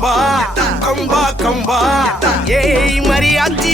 கம்பா கம்பா கம்பா. ஏய் மரியாச்சி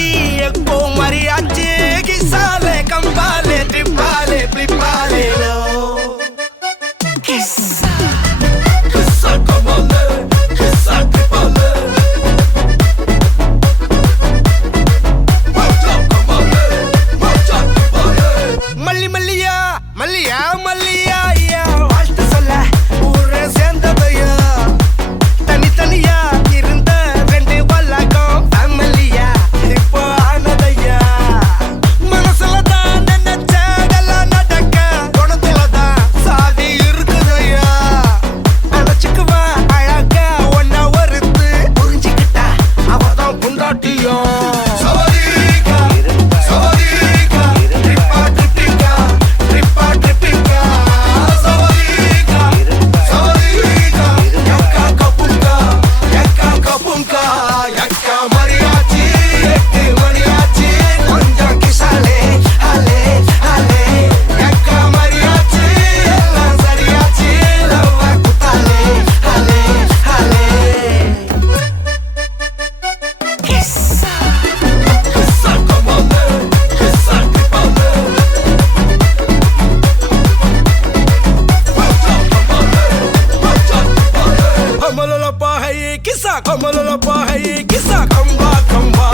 కొమ్మల పాహై కిసా కంబా కంబా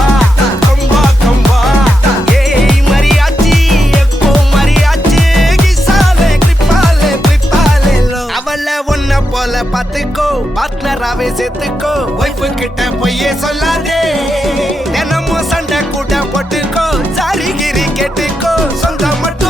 కంబా కంబా போல பாத்துக்கோ பார்ட்னராவே சேர்த்துக்கோ. ஒய்ஃபு கிட்ட பொய்யே சொல்லாதே. தினமும் சண்டை கூட போட்டுக்கோ. சாரிகிரி கேட்டுக்கோ. சொந்தம் மட்டும்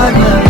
partner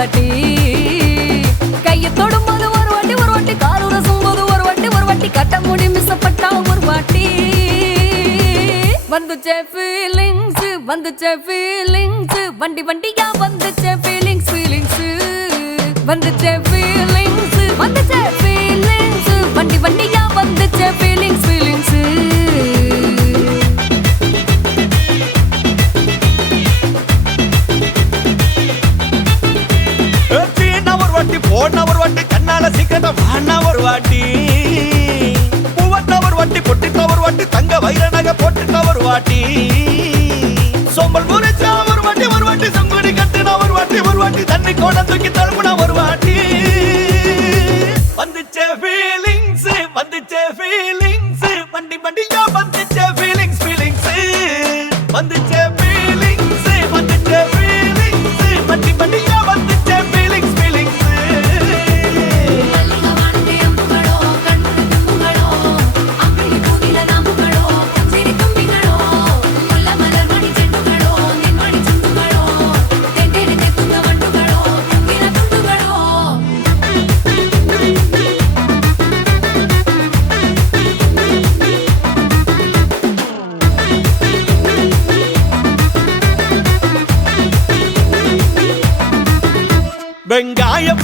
வாட்டி கைய தொடும்போது ஒரு வாட்டி ஒரு வாட்டி கால் உரசும் போது ஒரு வாட்டி ஒரு வாட்டி கட்ட முடி மிசப்பட்டா ஒரு வாட்டி. வந்துச்சே ஃபீலிங்ஸ் வந்துச்சே ஃபீலிங்ஸ் வண்டி வண்டியா வந்துச்சே ஃபீலிங்ஸ் ஃபீலிங்ஸ் வந்துச்சே ஃபீலிங்ஸ் வந்துச்சே ஃபீலிங்ஸ்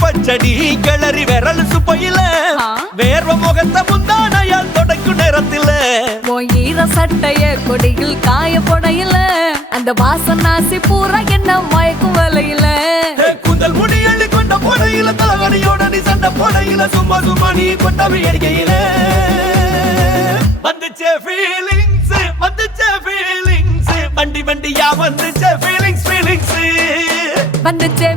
பச்சடி கிளறி விரல் சுப்பையில. வேர்வ முகத்தை முந்தானையால் தொடக்கும் நேரத்துல. ஈர சட்டைய கொடியில் காய போடையில. அந்த வாசனாசி பூரா என்ன மயக்கும் வலையில. கூந்தல் முடி அள்ளி கொண்ட போடையில தலகடியோட நீ சண்டை போடையில. சும்மா சும்மா நீ கொண்டவை அடிக்கையில. வந்துச்சே ஃபீலிங்ஸ் வந்துச்சே ஃபீலிங்ஸ் வண்டி வண்டியா வந்துச்சே ஃபீலிங்ஸ் ஃபீலிங்ஸ் வந்துச்சே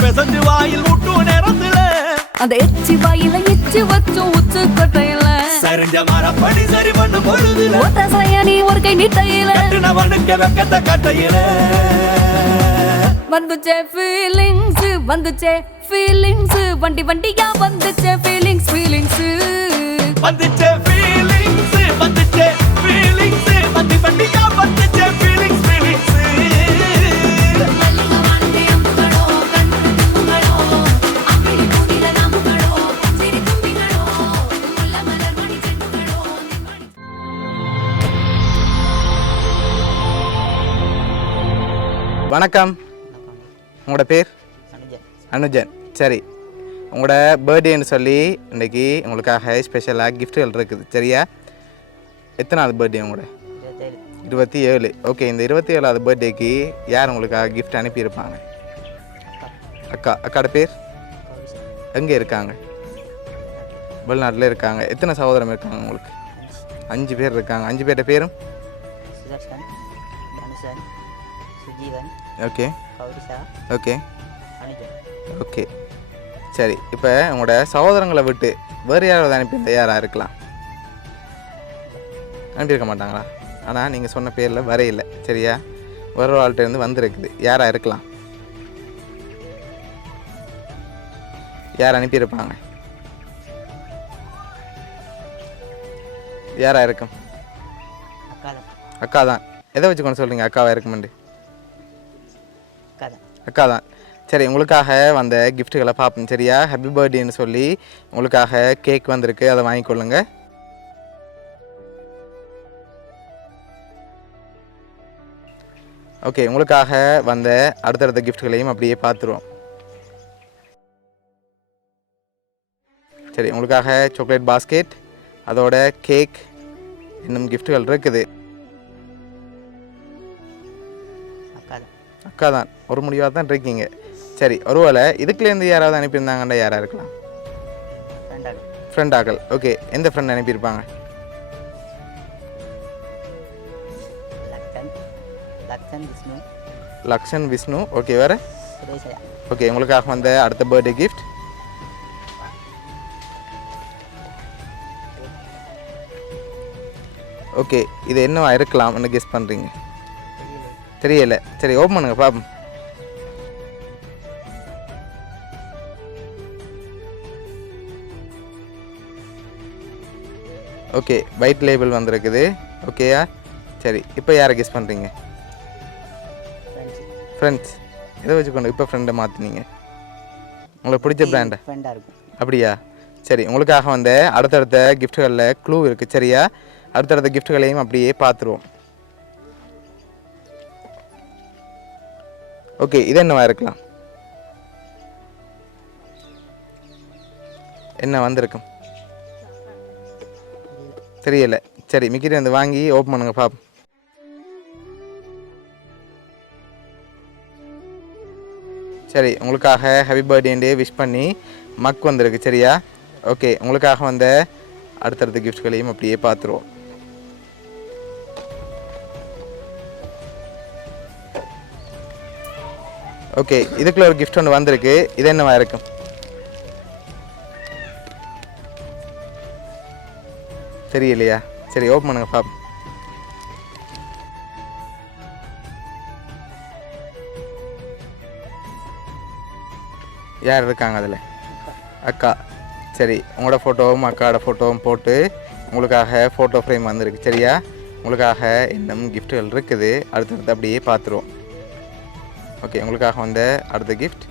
பிசைஞ்சு வாயில் விட்டு நேரத்துல அந்த எச்சி வாயில எச்சி வச்சும் உச்சு கொட்டையில. சரிஞ்ச மரப்படி சரி பண்ணு பொழுதுல. ஓட்ட சாயா நீ ஒரு கை நீட்டையில. கட்டுனவனுக்கு வெக்கத்த கட்டையில. வந்துச்சே ஃபீலிங்ஸ் வந்துச்சே ஃபீலிங்ஸ் வண்டி வண்டியா வந்துச்சே ஃபீலிங்ஸ் ஃபீலிங்ஸ் வந்துச்சே ஃபீலிங்ஸ் வணக்கம். உங்களோட பேர்? அனுஜன். சரி. உங்களோட பர்த்டேன்னு சொல்லி இன்னைக்கு உங்களுக்காக ஸ்பெஷலாக கிஃப்ட்டுகள் இருக்குது. சரியா? எத்தனாவது பர்த்டே உங்களோட? இருபத்தி ஏழு ஓகே இந்த இருபத்தி ஏழாவது பர்த்டேக்கு யார் உங்களுக்காக கிஃப்ட் அனுப்பியிருப்பாங்க? அக்கா. அக்காட பேர்? எங்கே இருக்காங்க? வெளிநாட்டில் இருக்காங்க. எத்தனை சகோதரம் இருக்காங்க உங்களுக்கு? அஞ்சு. பேர் இருக்காங்க. அஞ்சு பேர்ட்ட பேரும்? Sudharshan Dhanushan Sujeevan okay. Gowrisha? Okay. Okay. சரி இப்போ உங்களோட சகோதரங்களை விட்டு வேறு யாராவது அனுப்பியிருந்த யாராக இருக்கலாம்? அனுப்பியிருக்க மாட்டாங்களா? ஆனால் நீங்கள் சொன்ன பேரில் வரையில சரியா? ஒரு ஆள்கிட்ட இருந்து வந்திருக்குது. யாராக இருக்கலாம்? யார் அனுப்பியிருப்பாங்க? யாரா இருக்கும்? அக்கா தான் அக்கா தான் எதை வச்சு கொண்டு சொல்கிறீங்க அக்காவா இருக்குமெண்டு அக்கா தான் சரி உங்களுக்காக வந்த கிஃப்ட்டுகளை பார்ப்போம். சரியா? ஹாப்பி பர்த்டேன்னு சொல்லி உங்களுக்காக கேக் வந்திருக்கு. அதை வாங்கிக்கொள்ளுங்க ஓகே உங்களுக்காக வந்த அடுத்தடுத்த கிஃப்ட்களையும் அப்படியே பார்த்துருவோம். சரி உங்களுக்காக சாக்லேட் பாஸ்கெட் அதோட கேக் இன்னும் கிஃப்ட்டுகள் இருக்குது. அக்கா தான் ஒரு முடிவாக தான் இருக்கீங்க. சரி ஒருவேளை இதுக்குலேருந்து யாராவது அனுப்பியிருந்தாங்கன்னா யாராக இருக்கலாம்? ரெண்டாவது ஃப்ரெண்ட் ஆகல் ஓகே எந்த ஃப்ரெண்ட் அனுப்பியிருப்பாங்க? லக்ஷன். விஷ்ணு. ஓகே வேறு? ஓகே உங்களுக்காக வந்த அடுத்த பர்த்டே கிஃப்ட் ஓகே இது என்னவா இருக்கலாம்னு கெஸ் பண்ணுறீங்க தெரியல. சரி ஓப்பன் பண்ணுங்க பாப்போம். ஓகே ஒயிட் லேபிள் வந்திருக்குது. ஓகேயா சரி இப்போ யாரை கெஸ் பண்ணுறீங்க ஃப்ரெண்ட்ஸ் இதை வச்சுக்கொண்டு இப்போ ஃப்ரெண்டை மாற்றினீங்க உங்களுக்கு பிடிச்ச பிராண்டை அப்படியா? சரி உங்களுக்காக வந்த அடுத்தடுத்த கிஃப்ட்டுகளில் க்ளூ இருக்குது சரியா? அடுத்தடுத்த கிஃப்ட்டுகளையும் அப்படியே பார்த்துருவோம் ஓகே இது என்னவா இருக்கலாம்? என்ன வந்திருக்கும்? தெரியல. சரி மிக்கிட்ட வந்து வாங்கி ஓப்பன் பண்ணுங்க பாப்போம். சரி உங்களுக்காக ஹாப்பி பர்த்டேண்டே விஷ் பண்ணி மக் வந்திருக்கு சரியா? ஓகே உங்களுக்காக வந்த அடுத்தடுத்த கிஃப்ட்களையும் அப்படியே பார்த்துருவோம். ஓகே இதுக்குள்ள ஒரு கிஃப்ட் ஒன்று வந்திருக்கு. இது என்னவா இருக்கும்? தெரியலையா? சரி ஓப்பன் பண்ணுங்க பாப் யார் இருக்காங்க அதில்? அக்கா. சரி உங்களோட ஃபோட்டோவும் அக்காவோட ஃபோட்டோவும் போட்டு உங்களுக்காக ஃபோட்டோ ஃப்ரேம் வந்திருக்கு சரியா? உங்களுக்காக இன்னும் கிஃப்ட்டுகள் இருக்குது. அடுத்தடுத்து அப்படியே பார்த்துருவோம் ஓகே உங்களுக்காக வந்த அடுத்த கிஃப்ட்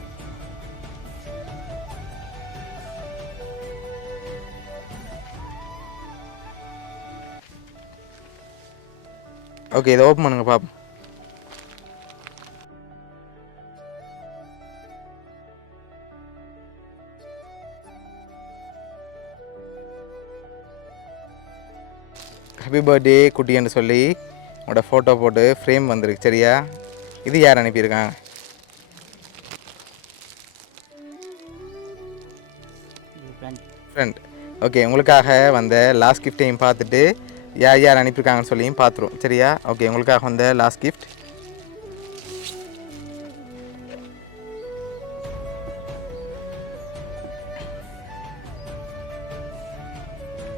ஓகே இதை ஓப்பன் பண்ணுங்க பாப்போம். ஹாப்பி பர்த்டே குட்டின்னு சொல்லி உங்களோட ஃபோட்டோ போட்டு ஃப்ரேம் வந்துருக்கு சரியா? இது யார் அனுப்பியிருக்காங்க? ஃப்ரெண்ட் ஃப்ரெண்ட் ஓகே உங்களுக்காக வந்த லாஸ்ட் கிஃப்ட்டையும் பார்த்துட்டு யார் யார் அனுப்பியிருக்காங்கன்னு சொல்லியும் பார்த்துருவோம் சரியா? ஓகே உங்களுக்காக வந்த லாஸ்ட் கிஃப்ட்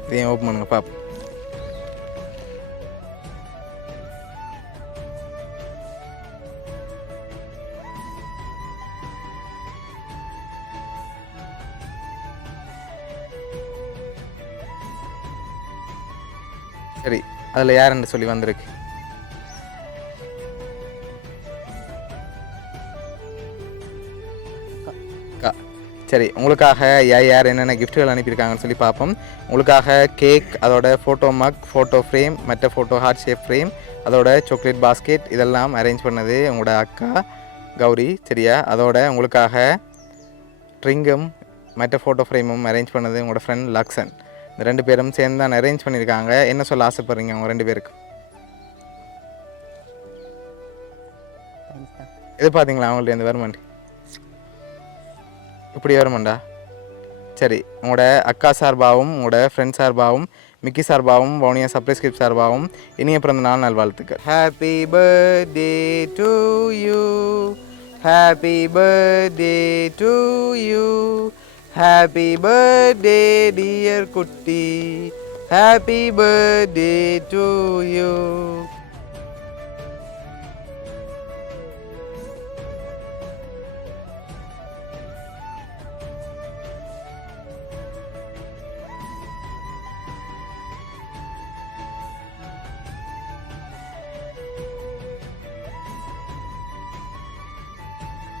இதையும் ஓப்பன் பண்ணுங்க பாப்போம். சரி அதில் யாருன்னு சொல்லி வந்திருக்கு? அக்கா சரி உங்களுக்காக யார் யார் என்னென்ன கிஃப்ட்டுகள் அனுப்பியிருக்காங்கன்னு சொல்லி பார்ப்போம். உங்களுக்காக கேக் அதோட ஃபோட்டோ மக் ஃபோட்டோ ஃப்ரேம் மற்ற ஃபோட்டோ ஹார்ட் ஷேப் ஃப்ரேம் அதோட சாக்லேட் பாஸ்கெட் இதெல்லாம் அரேஞ்ச் பண்ணது உங்களோட அக்கா கௌரி சரியா? அதோட உங்களுக்காக ட்ரிங்கும் மற்ற ஃபோட்டோ ஃப்ரேமும் அரேஞ்ச் பண்ணது உங்களோட ஃப்ரெண்ட் லக்ஸன் இந்த ரெண்டு பேரும் சேர்ந்து தான் அரேஞ்ச் பண்ணியிருக்காங்க. என்ன சொல்ல ஆசைப்படுறீங்க அவங்க ரெண்டு பேருக்கு? ஃப்ரெண்ட்ஸ் எது பார்த்தீங்களா அவங்கள்ட்ட இந்த வருமாண்டி இப்படி வருமாண்டா? சரி உங்களோட அக்கா சார்பாகவும் உங்களோட ஃப்ரெண்ட் சார்பாகவும் மிக்கி சார்பாகவும் வவுனியா சர்ப்ரைஸ் கிஃப்ட் சார்பாகவும் இனிய பிறந்த நாள் நல்வாழ்த்துக்கள். Happy birthday to you happy birthday to you happy birthday dear കുട്ടി ഹാപ്പി ബർത്ത്ഡേ ടു യു